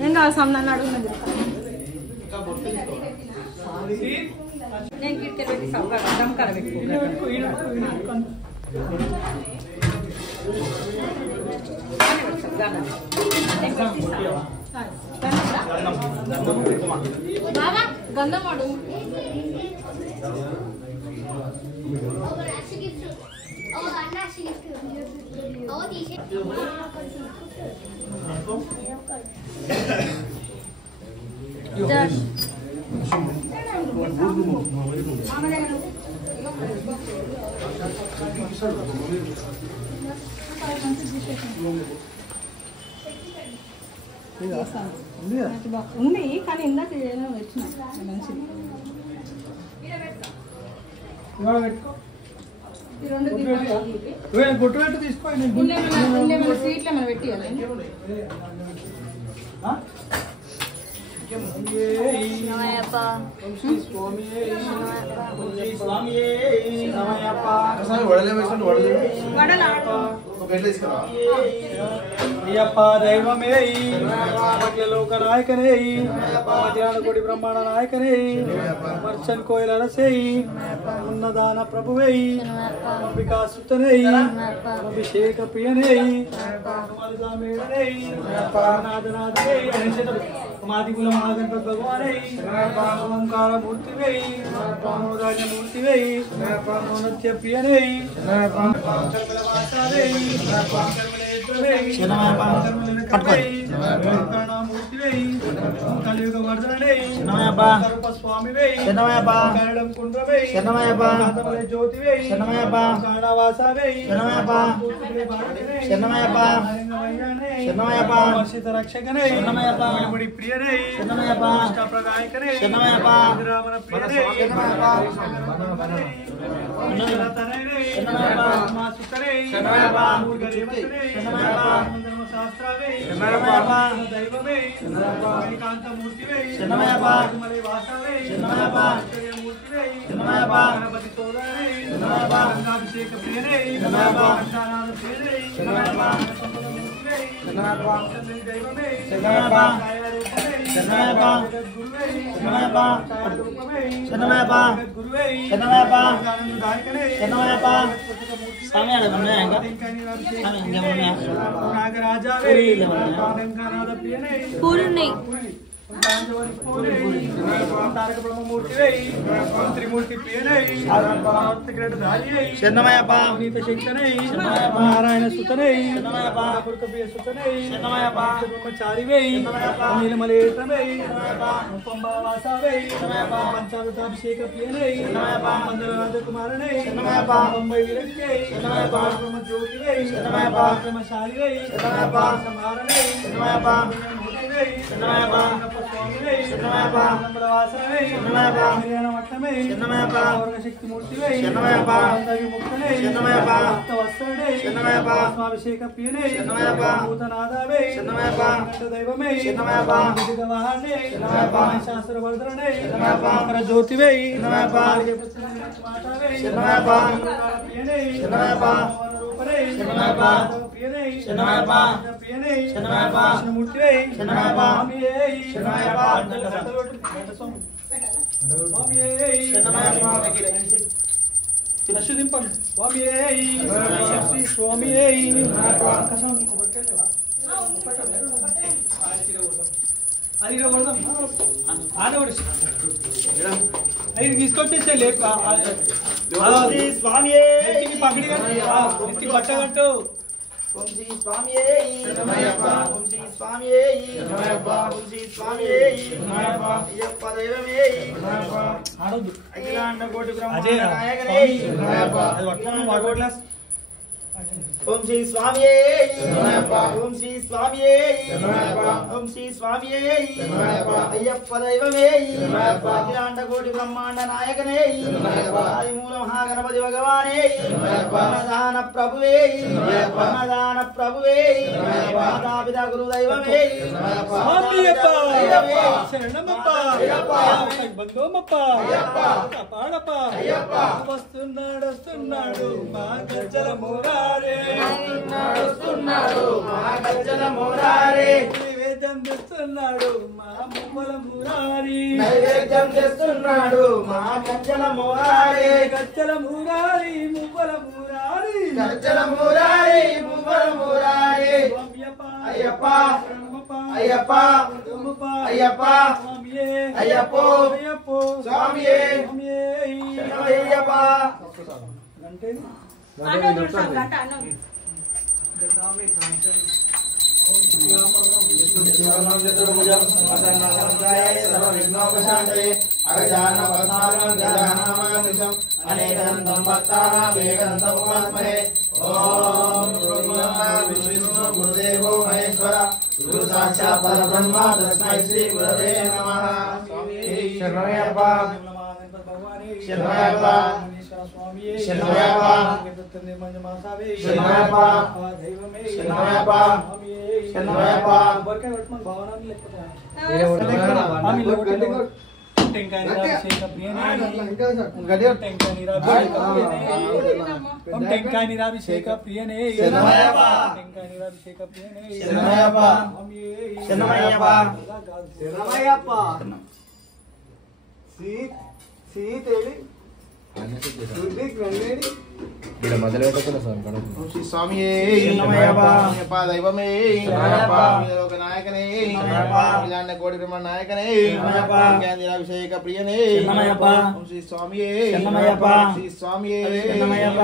ఏం కావాలి సమ్నాన్ని అడుగున్నది నేను గిట్కెళ్ళి పెట్టి దమ్కాడ పెట్టుకో గంధం వాడు ఉంది కానీ ఇందాక వచ్చిన మంచిది గుట్టు పెట్టి తీసుకోండి సీట్లు ఏమైనా పెట్టియాలి అయ్యప్ప దైవమే లోక నాయకనే కోటి బ్రహ్మాండ నాయకనే మర్చన్ కోయిల రసేయి ఉన్నదాన ప్రభువే వికాసుతనే అభిషేక ప్రియనే మాదిగుల మహాగణపతి భగవానే ఓంకార మూర్తివే మనోరాజ మూర్తివే మనోనత్య ప్రియనే కలియుగ వర్ధనే స్వామివే జ్యోతివే వర్షిత రక్షకనే ప్రియనే ప్రదాయకనే రామన ప్రియనే శాస్త్రావే దైవమే కాంతమూర్తివే వాసవే మూర్తివే గణపతి సోదరే అభిషేక ప్రియనే దైవమే తారక బ్రహ్మమూర్తి త్రిమూర్తి నారాయణ సుతనై సుతనై బ్రహ్మచారి పంచాభిషేక ప్రియనై కుమారణై బొంబై విరక్తి బ్రహ్మజ్యోతి బ్రహ్మశాలి సమారణై శక్తిమూర్తి అభిషేక ప్రియనే భూతనాథవే దైవమే శాస్త్రవర్ధనే జ్యోతివే తీసుకొచ్చేసే లేక పగడి పట్టగట్టు ఓం శ్రీ స్వామియే నమః ఓం శ్రీ స్వామియే నమః ఓం శ్రీ స్వామియే నమః అయ్యప్ప దైవమే నమః ఆడొద్దు అఖిలాండ కోటి బ్రహ్మాండ నాయకనే నమః అది పట్టుకోను వాటర్ గ్లాస్ ఓం శ్రీ స్వామియే నమః ఓం శ్రీ స్వామియే నమః ఓం శ్రీ స్వామియే నమః అయ్యప్ప దైవమే నమః అఖిలాండ కోటి బ్రహ్మాండ నాయకనే నమః ఆదిమూల మహాగణపతి భగవానే నమః అన్నదాన ప్రభువే నమః అన్నదాన ప్రభువే నమః మాతాపిత గురు దైవమే నమః స్వామియప్ప అయ్యప్ప శరణమప్ప అయ్యప్ప బందోమప్ప అయ్యప్ప కాపాడప్ప అయ్యప్ప వస్తున్నాడు మా గజ్జల మోరారే మురారి నైవేద్యం తెస్తున్నాడు మా మువ్వల మురారి నైవేద్యం చేస్తున్నాడు మా గజ్జల మురారి గజ్జల మురారి మువ్వల మురారి గజ్జల మురారి మువ్వల మురారి అయ్యప్ప అయ్యప్ప అయ్యప్ప అయ్యప్పో స్వామియే శరణమయ్యప్ప అంటే గురుదేవో మహేశ్వర గురు సాక్షాత్ పరబ్రహ్మ తస్మై శ్రీ గురవే నమః. శరణమయ్యప్ప శరణమయ్యప్ప శరణమయ్యప్ప శరణమయ్యప్ప శరణమయ్యప్ప శరణమయ్యప్ప టెంకాయ నిరాభిషేక ప్రియనే శరణమయ్యప్ప టెంకాయ నిరాభిషేక ప్రియనే శరణమయ్యప్ప శరణమయ్యప్ప శరణమయ్యప్ప స్వామియే శరణమయ్యప్ప దైవమే శరణమయ్యప్ప నాయకనే శరణమయ్యప్ప కోడి బ్రహ్మ నాయకనే శరణమయ్యప్ప జ్ఞానాభిషేక ప్రియనే శరణమయ్యప్ప శ్రీ స్వామియే శరణమయ్యప్ప శ్రీ స్వామియే శరణమయ్యప్ప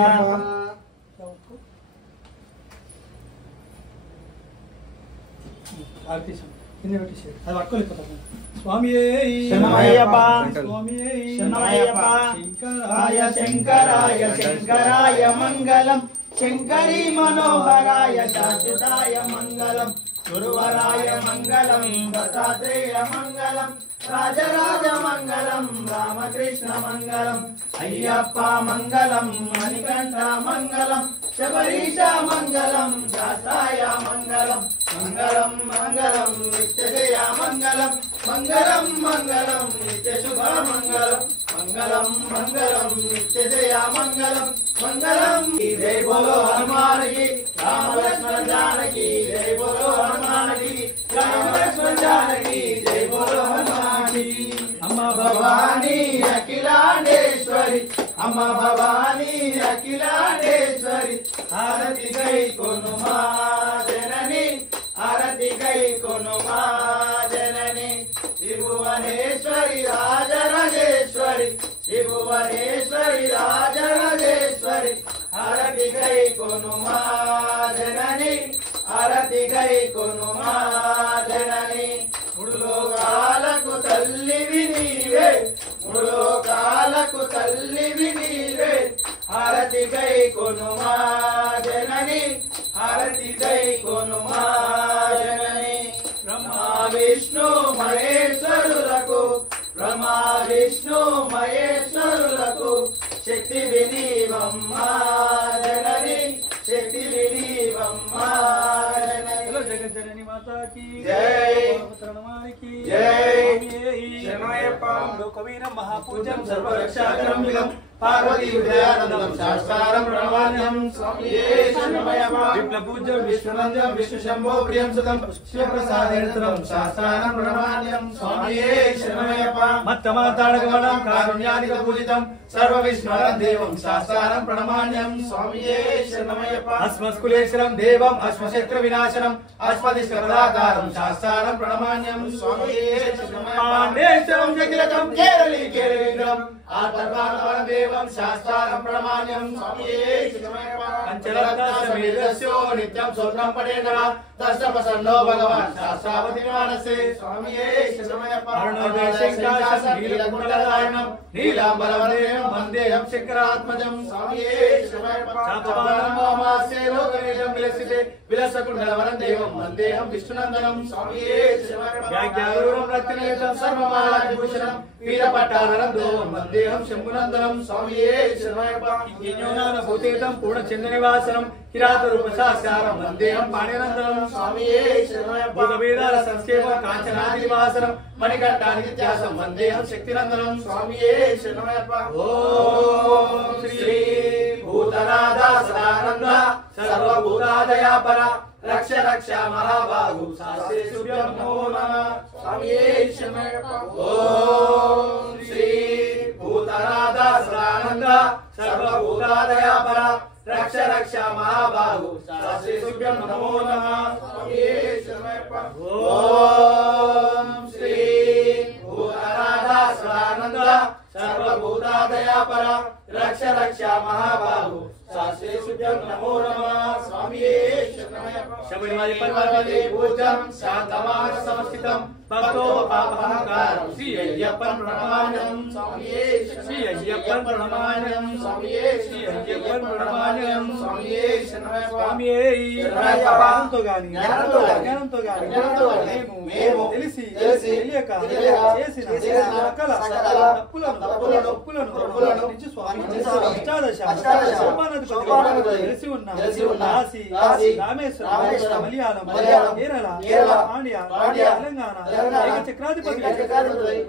స్వామియే శరణమయ్యప్ప స్వామియే శరణమయ్యప్ప శంకరాయ శంకరాయ శంకరాయ మంగళం శంకరీ మనోహరాయ శాశ్వతాయ మంగళం గురువరాయ మంగళం దత్తాత్రేయ మంగళం రాజరాజ మంగళం రామకృష్ణ మంగళం అయ్యప్ప మంగళం మణికంఠ మంగళం శబరీష మంగళం శాస్త్రాయ మంగళం మంగళం మంగళం నిత్యజయ మంగళం మంగళం మంగళం నిత్య శుభ మంగళం మంగళం మంగళం నిత్యజయ మంగళం మంగళం జై బోలో హనుమాన్ కి రామ లక్ష్మణ జానకి జై బోలో హనుమాన్ కి రామ లక్ష్మణ జానకి జై బోలో హనుమాన్ కి అమ్మ భవానీ అఖిలాండేశ్వరి అమ్మ భవానీ అఖిలాండేశ్వరి హారతి గై కొనుమా జనని హారతి గై కొనుమా జనని త్రిభువనేశ్వరి రాజరాజేశ్వరి త్రిభువనేశ్వరి రాజరాజేశ్వరి హారతి గై కొనుమా జనని హారతి గై కొనుమా జనని మూడు లోకాలకు తల్లివి నీవే మూడు లోకాలకు తల్లివి నీవే హారతి గై కొనుమా జనని హారతి గై కొనుమా జనని బ్రహ్మా విష్ణు మహేశ్వరులకు బ్రహ్మా విష్ణు మహేశ్వరులకు శక్తి వినీవమ్మా జనని శక్తి వినీవమ్మా జనని జగజ్జనని మాతాకి జై రమణమానికి జై స్వామియే శరణమయ్యప్ప లోకవీరం మహాపూజం సర్వరక్షాకరం విగం పార్వతీ హృదయానందం శాస్త్రారం ప్రణవాన్యం స్వామియే శరణమయ్యప్ప విప్లపూజ్యం విష్ణునందం విష్ణు శంభో ప్రియం సుతం శివప్రసాదేతరం శాస్త్రారం ప్రణవాన్యం స్వామియే శరణమయ్యప్ప మత్తమాతాడకమణం కారుణ్యానిక పూజితం సర్వ విష్ణురం దేవం శాస్త్రారం ప్రణమాన్యం స్వామియే శరణమయ్యప్ప అస్మస్కులేశ్వరం దేవం అశ్వశత్రు వినాశనం అస్మదిష్కరదాకారం శాస్త్రారం ప్రణమాన్యం స్వామియే శరణమయ్యప్ప పాండేశ్వరం జగిరకం కేరళీ కేరళీగ్రం ఆత్మకారణ దేవం శాస్త్రారం ప్రణమాన్యం స్వామియే శరణమయ్యప్ప పంచరత్నస్య నిత్యం సూత్రం పఠేన దర్శపసన్నో భగవాన్ శాస్త్రావతి మానసే స్వామియే శరణమయ్యప్ప నీలకుండలాయనం నీలాంబరవదేవం వందేహం శంకరాత్మజం స్వామియే శరణమయ్యప్ప చాపమానమాస్యే లోకవేదం విలసితే విలసకుండలవరం దేవం వందేహం విష్ణునందనం స్వామియే శరణమయ్యప్ప వ్యాఖ్యారూఢం రత్నయుతం సర్వమాలాభూషణం వీరపట్టాధరం దోవం వందేహం శంభునందనం స్వామియే శరణమయ్యప్ప భూతేతం పూర్ణచంద్రనివాసనం కిరాత రూపశాస్త్రం వందేహం పాణినందనం స్వామియే శరణమయ్యప్ప భూతవేదాల సంక్షేమం కాంచనాదినివాసనం మణికంఠానిత్యాసం వందేహం శక్తినందనం స్వామియే శరణమయ్యప్ప ఓం శ్రీ భూతనాథ సదానంద సర్వభూతాద दयापर रक्ष रक्ष महाबाहु शास्त्रे तुभ्यं नमो नमः स्वामिये शरणमय्यप्पा ओम श्री भूतनाथ सदानंद सर्वभूतादयापर रक्ष रक्ष महाबाहु शास्त्रे तुभ्यं नमो नमः स्वामिये शरणमय्यप्पा ओम श्री भूतनाथ सदानंद सर्वभूतादयापर रक्ष रक्ष महाबाहु शास्त्रे तुभ्यं नमो नमः स्वामिये शरणमय्यप्पा शबरिमले पर्वते पूज्यं शान्तमान समस्थितं भक्तो पापहंकारं श्री अय्यप्पन प्रणमाम्यहं स्वामिये श्री अय्यप्पन प्रणमाम्यहं स्वामिये श्री अय्यप्पन प्रणमाम्यहं स्वामिये शरणमय्यप्पा स्वामिये शरणमय्यप्पा జ్ఞానంతో గాని మేము తెలిసి తెలియక చేసిన సకల తప్పులను నుంచి స్వామి అష్టాదశ సోపానాధిపతి తెలిసి ఉన్న కాశీ రామేశ్వరం మలయాళం కేరళ పాండ్య తెలంగాణ చక్రాధిపతి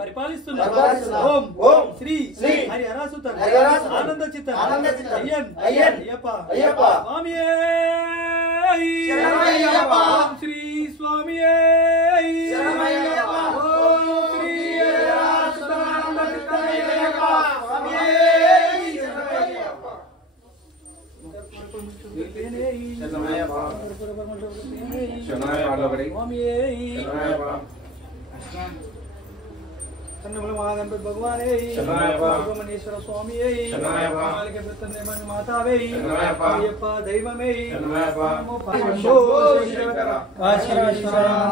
పరిపాలిస్తున్నారు ఓం శ్రీ హరి హరాసుత ఆనంద చిత్త అయ్యప్ప స్వామియే శరణమయ్యప్ప శ్రీ స్వామియే శరణమయ్యప్ప ఓం శ్రీ హరిహరాసుత ఆనంద చిత్త అయ్యప్ప స్వామియే శరణమయ్యప్ప महागणपति भगवान सुब्रह्मण्येश्वर स्वामी मातावे दैवमे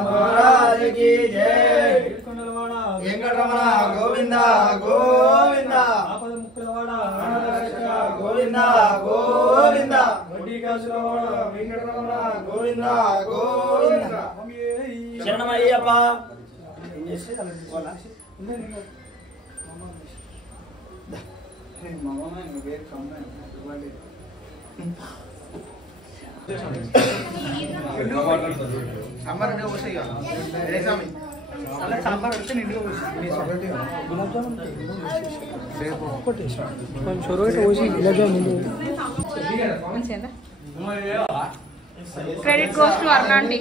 महाराज की जय वेंकटरमण गोविंद गोविंद आपद मुक्तवाड़ गोविंद गोविंद वड्डी कासुरवाड़ Venkataraman Govind Govind शरणमయ్యప్ప Credit goes to Arnandi.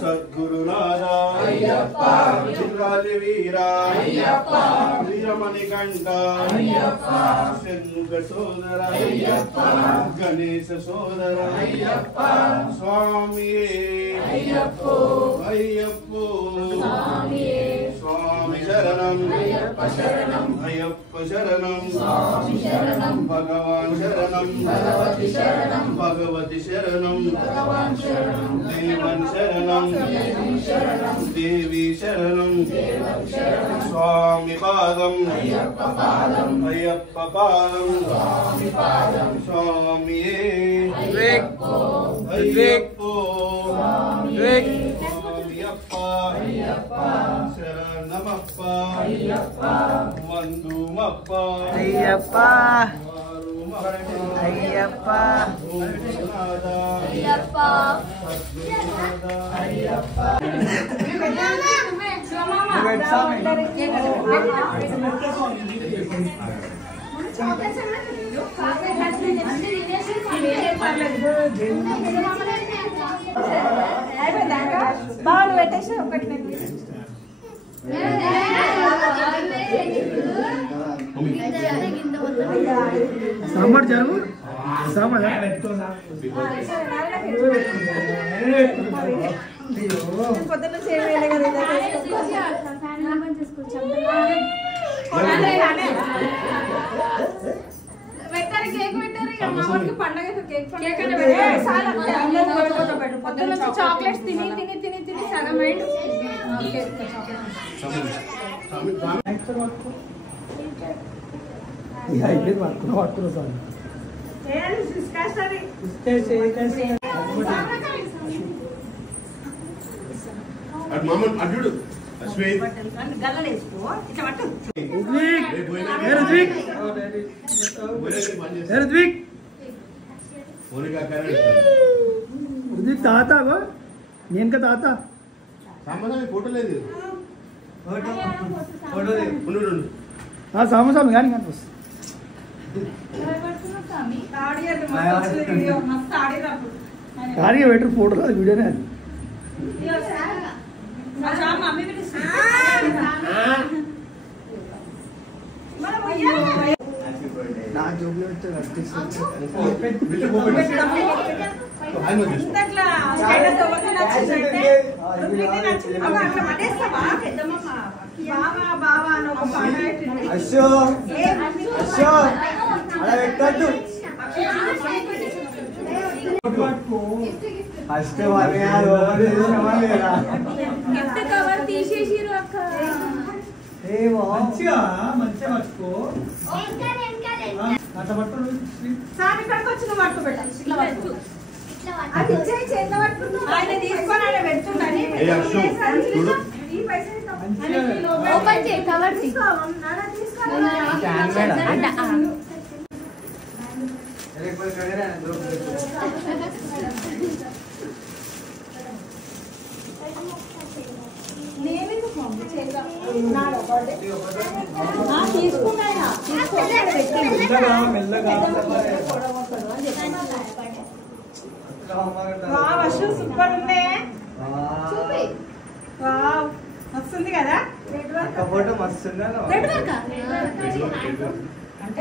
सद्गुरुनादा चित्रालिवीरा वीरमणिकंठ Shankar सोदर गणेश सोदर स्वामी अय्यप्पो स्वामी शरणं अय्यप्प शरणं भगवान शरणं भगवती शरणं देवन शरणं देवी शरणं स्वामी पादं अय्यप्प पादं स्वामी अय्यप्पो अय्यप्पा शरणमप्पा वंदुमप्पा अय्यप्पा अय्यप्पा अय्यप्पा अय्यप्पा బాగా పెట్టేసి ఒకటి సాంబార్ జరుగు సాంబార్ పొద్దున్న చేయలేదు కదా పెట్టారు కేక్ పెట్టారు ఇక మామూలుగా పండగ కేక్ పొద్దున్న చాక్లెట్స్ తిని తిని తిని తిని సగం అయింది అయిపోయింది పట్టుకున్నా సార్ అడ్డు శ్వేత్ రుద్విక్ తాత నేను కదా తాత సంబంధం ఫోటో లేదు సామసామి కానీ కనిపిస్తుంది ఖాళీగా పెట్టరు ఫోటో అది వీడియోనే అది నా జోబులో మంచిగా మంచిగా పట్టుకో అట్లా పట్టు సామి కడకు వచ్చి నువ్వు పట్టు పెట్టాలి ఇట్లా పట్టు అది ఇచ్చేయి చేత పట్టు ఆయన తీసుకొని ఆయన పెడుతున్నాని ఈ పైసలు ఓపెన్ చేయి కవర్ తీసుకో నాన్న తీసుకో సూపర్ ఉందే వస్తుంది కదా ఫోటో మస్తు అంటే